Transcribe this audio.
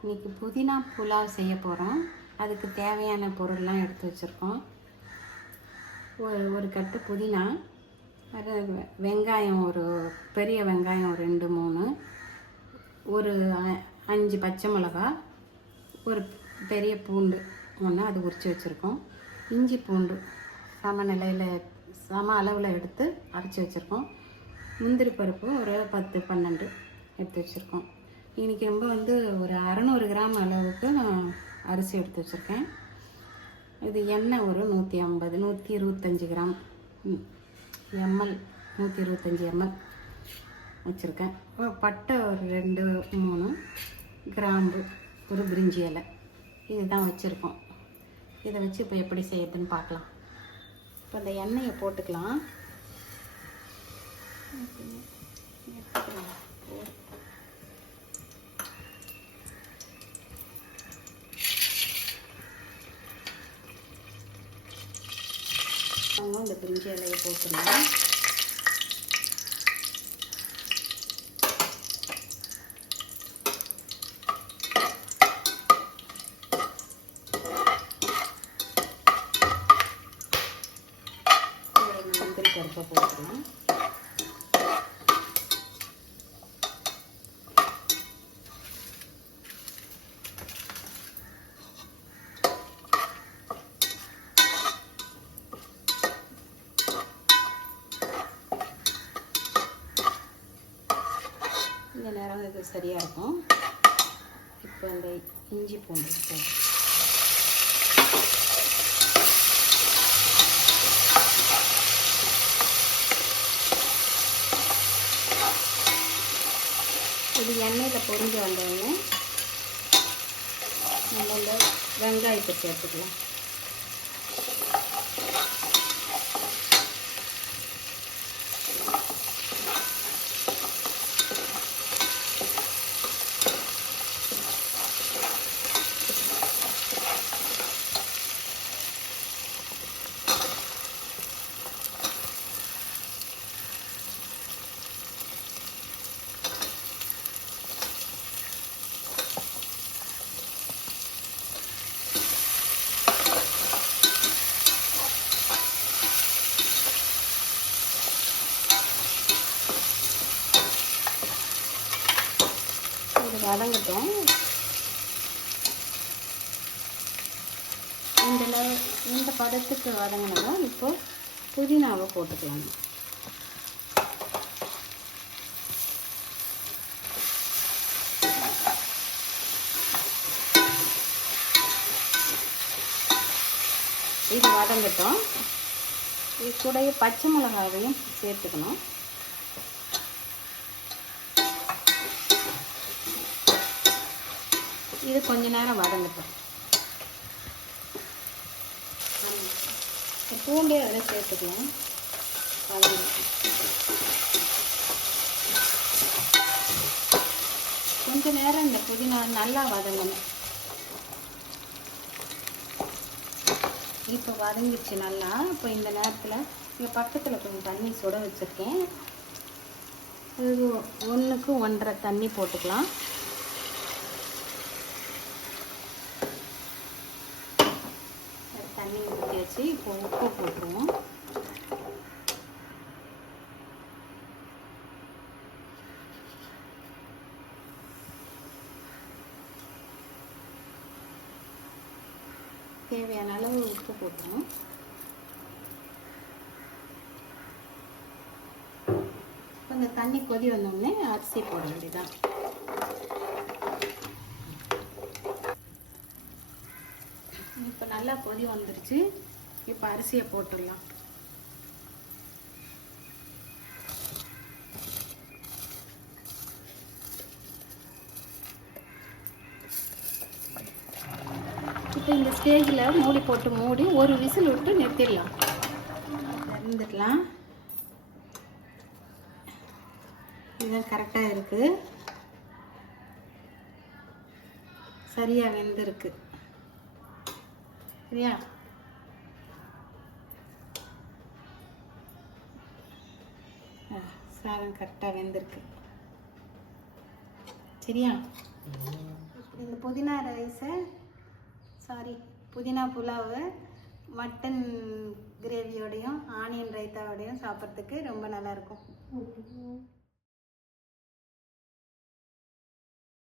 இன்றைக்கி புதினா புலாவ் செய்ய போகிறோம். அதுக்கு தேவையான பொருள்லாம் எடுத்து வச்சுருக்கோம். ஒரு கட்டு புதினா, வெங்காயம், ஒரு பெரிய வெங்காயம் 2-3, ஒரு 5 பச்சை மிளகா, ஒரு பெரிய பூண்டு ஒன்று அது உரித்து வச்சுருக்கோம். இஞ்சி பூண்டு சம அளவில் எடுத்து அரைச்சி வச்சுருக்கோம். முந்திரி பருப்பு ஒரு 10-12 எடுத்து வச்சுருக்கோம். இன்றைக்கி ரொம்ப ஒரு 600 கிராம் அளவுக்கு நான் அரிசி எடுத்து வச்சுருக்கேன். இது எண்ணெய் ஒரு 125 கிராம் எம்எல் 125 எம்எல் வச்சுருக்கேன். பட்டை ஒரு 2-3 கிராம்பு, ஒரு பிரிஞ்சி இலை, இதுதான் வச்சுருக்கோம். இதை வச்சு இப்போ எப்படி செய்யுதுன்னு பார்க்கலாம். இப்போ இந்த எண்ணெயை போட்டுக்கலாம். இந்த பிரிஞ்சி இலையை போட்டுக்கலாம். முந்திரி பருப்பை போட்டுக்கலாம். இந்த நேரம் இது சரியாக இருக்கும். இப்போ அந்த இஞ்சி பூண்டு இது எண்ணெயில் பொரிஞ்சு வந்தோடனே நம்ம இந்த வெங்காயத்தை சேர்த்துக்கலாம். வதங்கட்டும். இந்த பதத்துக்கு வதங்கினா இப்போ புதினாவை போட்டுக்கலாம். இது வதங்கட்டும். இது கூட பச்சை மிளகாவையும் சேர்த்துக்கணும். இது கொஞ்ச நேரம் வதங்கட்டும். பூண்டே அதில் சேர்த்துக்கலாம். கொஞ்ச நேரம் இந்த புதினா நல்லா வதங்கணும். இப்போ வதங்கிடுச்சு நல்லா. இப்போ இந்த நேரத்தில் இங்கே பக்கத்தில் கொஞ்சம் தண்ணி சுட வச்சுருக்கேன். இது 1க்கு 1.5 தண்ணி போட்டுக்கலாம். தண்ணி ஊற்றியாச்சு. இப்போ உப்பு போட்டுருவோம். தேவையான அளவு உப்பு போட்டுருவோம். அந்த தண்ணி கொதி வந்தோடனே அரிசி போட வேண்டியதான். இப்போ நல்லா கொதி வந்துருச்சு. இப்போ அரிசியை போட்டுடலாம். இப்போ இந்த ஸ்டேஜில் மூடி ஒரு விசில் விட்டு நிறுத்திடலாம். இருந்துடலாம். இதுதான் கரெக்டாக இருக்குது. சரியாக வெந்திருக்கு. சரியா? சாதம் கரெக்டாக வெந்திருக்கு. சரியா? இந்த புதினா ரைஸை புதினா புலாவை மட்டன் கிரேவியோடையும் ஆனியன் ரைத்தாவோடையும் சாப்பிட்றதுக்கு ரொம்ப நல்லாயிருக்கும்.